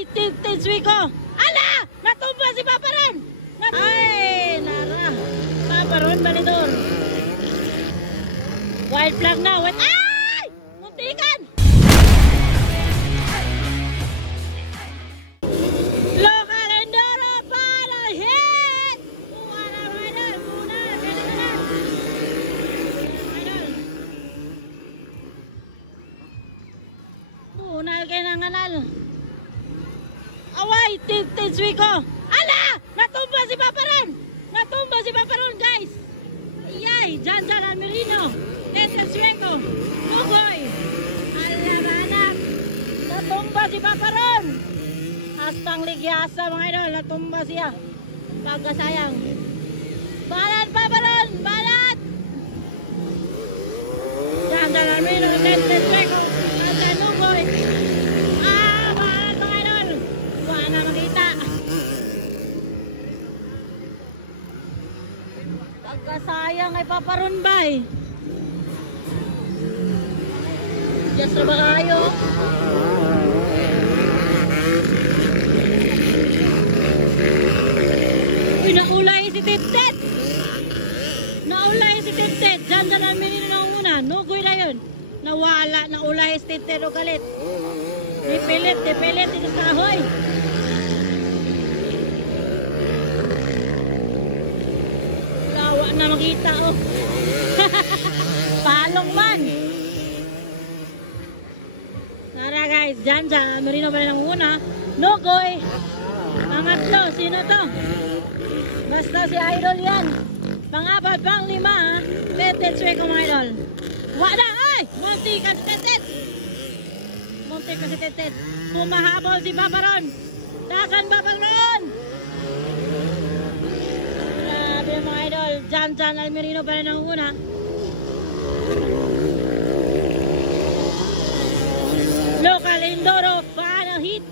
Away, Tinswi ko. Ala! Natumba si Papa Ron! Ay, nara. Papa Ron, balidor. Wild flag na. Ay! Muntikan! Local Enduro para hit! Wala, rider. Muna. Bunal kayo ng anal. Away, Tinswi ko. Ala! Natumba si Papa Ron! Natumba si Papa Ron, guys! Ayay! Jan Almerino! Tinswi ko! Tugoy! Ala, manak! Natumba si Papa Ron! Hastang ligyasa, mga idol. Natumba siya. Pagkasayang. Balat, Papa Ron! Balat! Jan Almerino! Tinswi ko! Tugoy! Balat, mga idol! Wala na makita. Pagkasayang ay Papa Ron bay. Just na ba kayo? Uy, naulay si Tiptet. Naulay si Tiptet. Diyan namin yun na una. Nugoy na yun. Nawala. Naulay si Tiptet o galit. Dipilit dito sa kahoy. Lawa na makita oh. Palong man. Tara guys, Jan Almerino pa rin ang una. Nugoy. Pangatlo, sino to? Basta si Idol yan. Pang-apat, pang-lima. Tinswi ko mga idol. Wala ay! Munti ka si Tinswi. Munti ka si Tinswi. Pumahabol si Papa Ron. Dagan Papa Ron. Grabe mga idol. Jan Almerino pa rin ang una. Local Enduro final hit.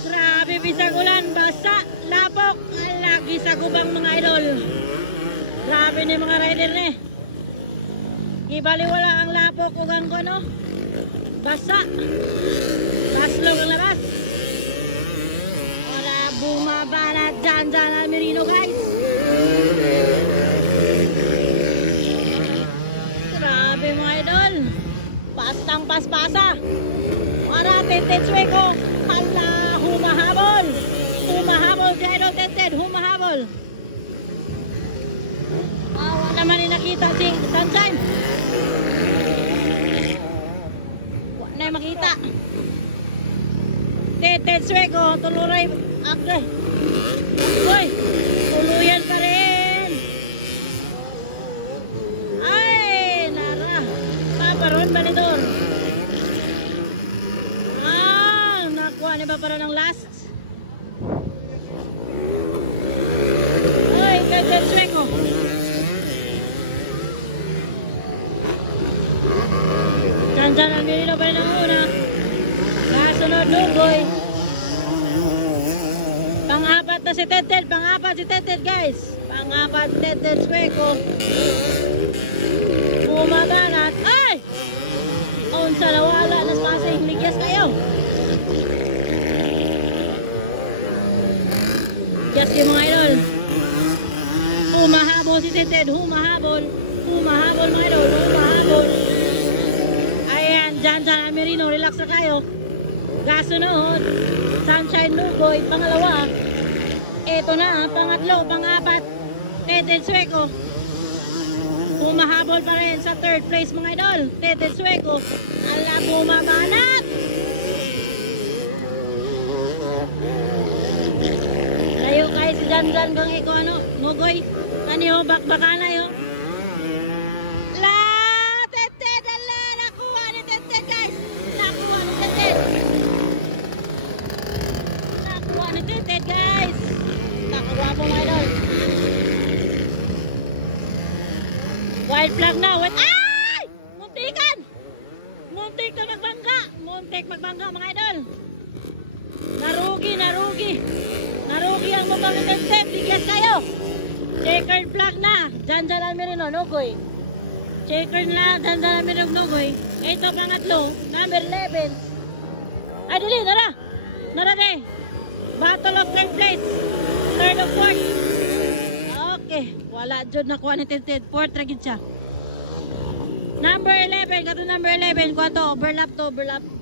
Grabe bisag ulan, basa, lapok, lagi sa gubang mga idol. Grabe ni mga rider ni. Ibaliwala ang lapok o gang kono. Basa. Baslog ang labas. Wala bumaba na Jan Almerino guys. Grabe mga idol. Pastang paspasa. Para Tinswi ko. Hala, humahabol. Humahabol si Idol Tinswi. Humahabol. Awa naman ni nakita si Sunshine. Wala na makita. Tinswi ko. Tuluray. Agre. Uy. Tuluyan pa rin. Ay, nara. Papa Ron balidor. Nakuha ni Papa Ron ang last. Ay, Tinswi ko. Jan Almerino pa rin ang una. Kasunod Nugoy. Pang-apat na si Tinswi. Pang-apat si Tinswi guys. Pang-apat Tinswi ko. Bumabanat. Ay! Unsa nawala na sa kasing ligyas kayo. Ligyas kayo mga idol. Humahabol si Tinswi. Humahabol. Humahabol mga idol. Humahabol. Ayan, Jan Almerino. Relax na kayo. Kasunod. Sunshine Nugoy. Pangalawa. Ito na. Pangatlo. Pang-apat. Tinswi ko. Humahabol pa rin sa third place mga idol. Tinswi ko. Ala, bumabanat. Layo kayo si Jan kang iko ano. Nugoy. Ano yun? Bakbaka na yun. La! Tinswi. Ala! Nakuha ni Tinswi guys. Nakuha ni Tinswi. Nakuha ni Tinswi guys. Nakagwapo mga idol. Wild flag na. Ay! Muntikan! Muntik na magbangga. Muntik magbangga mga idol. Narugi. Narugi ang mabang Tinswi. Bigyas kayo. Checkered flag na. Jan Almerino, Nugoy. Checkered na. Jan Almerino, Nugoy. Ito pangatlo. Number 11. Ay, dali. Tara. Narade. Battle of third place. Third of fourth. Okay. Wala dyan nakuha ni Tintin. Fourth ragid siya. Number 11. Kato number 11. Kuha to. Overlap to. Overlap.